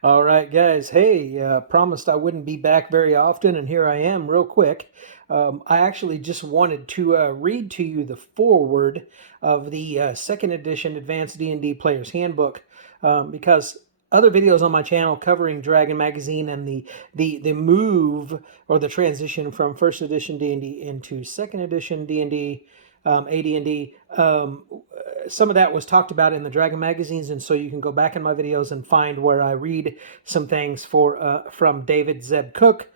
All right, guys. Hey, promised I wouldn't be back very often, and here I am, real quick. I actually just wanted to read to you the foreword of the second edition Advanced D&D Player's Handbook, because other videos on my channel covering Dragon Magazine and the move or the transition from first edition D&D into second edition D&D, AD&D. Some of that was talked about in the Dragon magazines, and so you can go back in my videos and find where I read some things from David Zeb Cook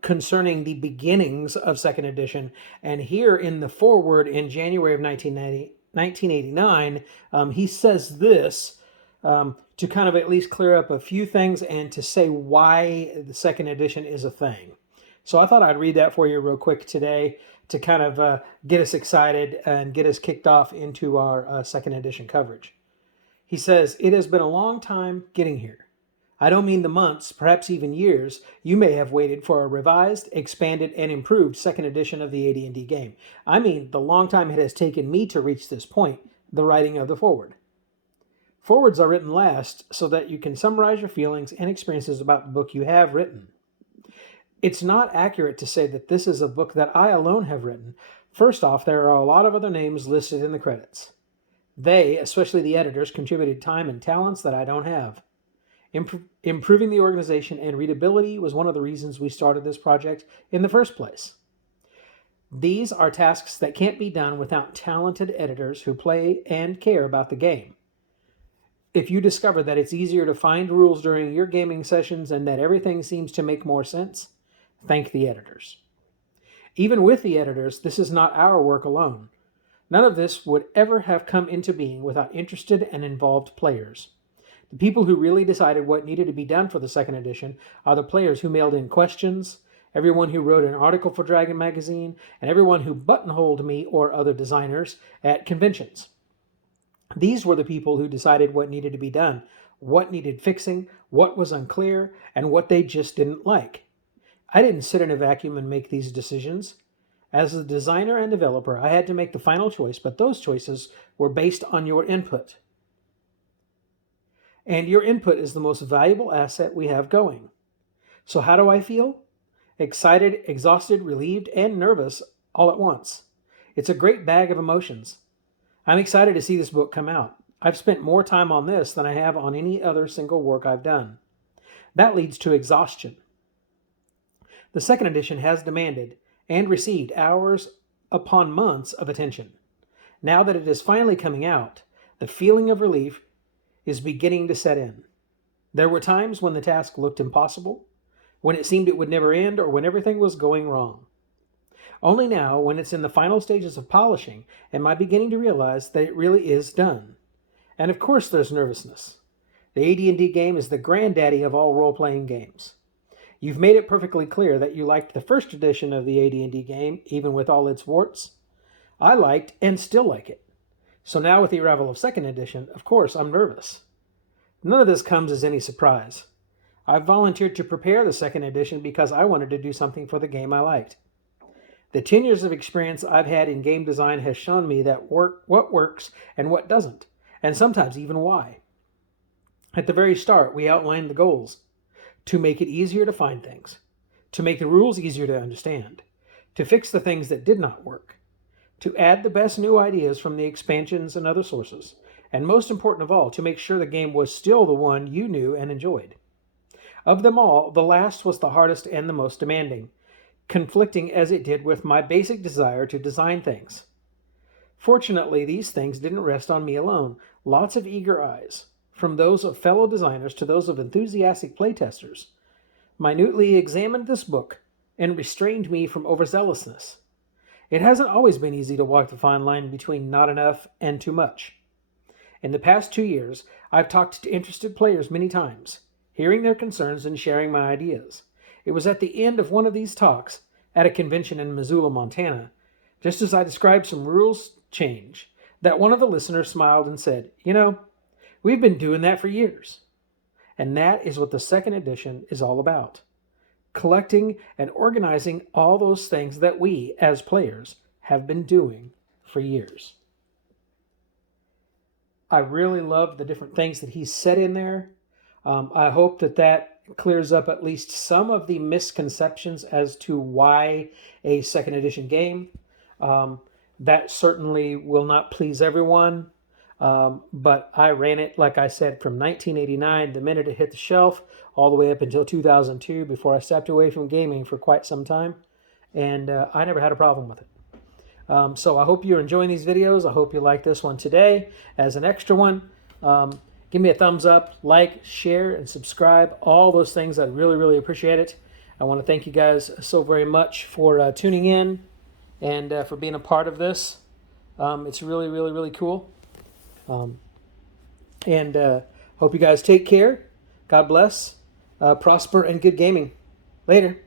concerning the beginnings of second edition. And here in the foreword in January of 1989, he says this to kind of at least clear up a few things and to say why the second edition is a thing. So I thought I'd read that for you real quick today to kind of get us excited and get us kicked off into our second edition coverage. He says, "It has been a long time getting here. I don't mean the months, perhaps even years, you may have waited for a revised, expanded, and improved second edition of the AD&D game. I mean the long time it has taken me to reach this point, the writing of the foreword. Forewords are written last so that you can summarize your feelings and experiences about the book you have written. It's not accurate to say that this is a book that I alone have written. First off, there are a lot of other names listed in the credits. They, especially the editors, contributed time and talents that I don't have. Improving the organization and readability was one of the reasons we started this project in the first place. These are tasks that can't be done without talented editors who play and care about the game. If you discover that it's easier to find rules during your gaming sessions and that everything seems to make more sense, thank the editors. Even with the editors, this is not our work alone. None of this would ever have come into being without interested and involved players. The people who really decided what needed to be done for the second edition are the players who mailed in questions, everyone who wrote an article for Dragon Magazine, and everyone who buttonholed me or other designers at conventions. These were the people who decided what needed to be done, what needed fixing, what was unclear, and what they just didn't like. I didn't sit in a vacuum and make these decisions. As a designer and developer, I had to make the final choice, but those choices were based on your input. And your input is the most valuable asset we have going. So how do I feel? Excited, exhausted, relieved, and nervous all at once. It's a great bag of emotions. I'm excited to see this book come out. I've spent more time on this than I have on any other single work I've done. That leads to exhaustion. The second edition has demanded and received hours upon months of attention. Now that it is finally coming out, the feeling of relief is beginning to set in. There were times when the task looked impossible, when it seemed it would never end, or when everything was going wrong. Only now, when it's in the final stages of polishing, am I beginning to realize that it really is done. And of course there's nervousness. The AD&D game is the granddaddy of all role-playing games. You've made it perfectly clear that you liked the first edition of the AD&D game, even with all its warts. I liked and still like it. So now with the arrival of second edition, of course, I'm nervous. None of this comes as any surprise. I've volunteered to prepare the second edition because I wanted to do something for the game I liked. The 10 years of experience I've had in game design has shown me that what works and what doesn't, and sometimes even why. At the very start, we outlined the goals. To make it easier to find things, to make the rules easier to understand, to fix the things that did not work, to add the best new ideas from the expansions and other sources, and most important of all, to make sure the game was still the one you knew and enjoyed. Of them all, the last was the hardest and the most demanding, conflicting as it did with my basic desire to design things. Fortunately, these things didn't rest on me alone. Lots of eager eyes, from those of fellow designers to those of enthusiastic playtesters, minutely examined this book and restrained me from overzealousness. It hasn't always been easy to walk the fine line between not enough and too much. In the past 2 years, I've talked to interested players many times, hearing their concerns and sharing my ideas. It was at the end of one of these talks, at a convention in Missoula, Montana, just as I described some rules change, that one of the listeners smiled and said, we've been doing that for years. And that is what the second edition is all about. Collecting and organizing all those things that we, as players, have been doing for years. I really love the different things that he said in there. I hope that that clears up at least some of the misconceptions as to why a second edition game. Um, that certainly will not please everyone. But I ran it, like I said, from 1989, the minute it hit the shelf, all the way up until 2002, before I stepped away from gaming for quite some time. And I never had a problem with it. So I hope you're enjoying these videos. I hope you like this one today as an extra one. Give me a thumbs up, like, share, and subscribe. All those things, I'd really, really appreciate it. I want to thank you guys so very much for tuning in and for being a part of this. It's really, really, really cool. And hope you guys take care. God bless, prosper, and good gaming. Later.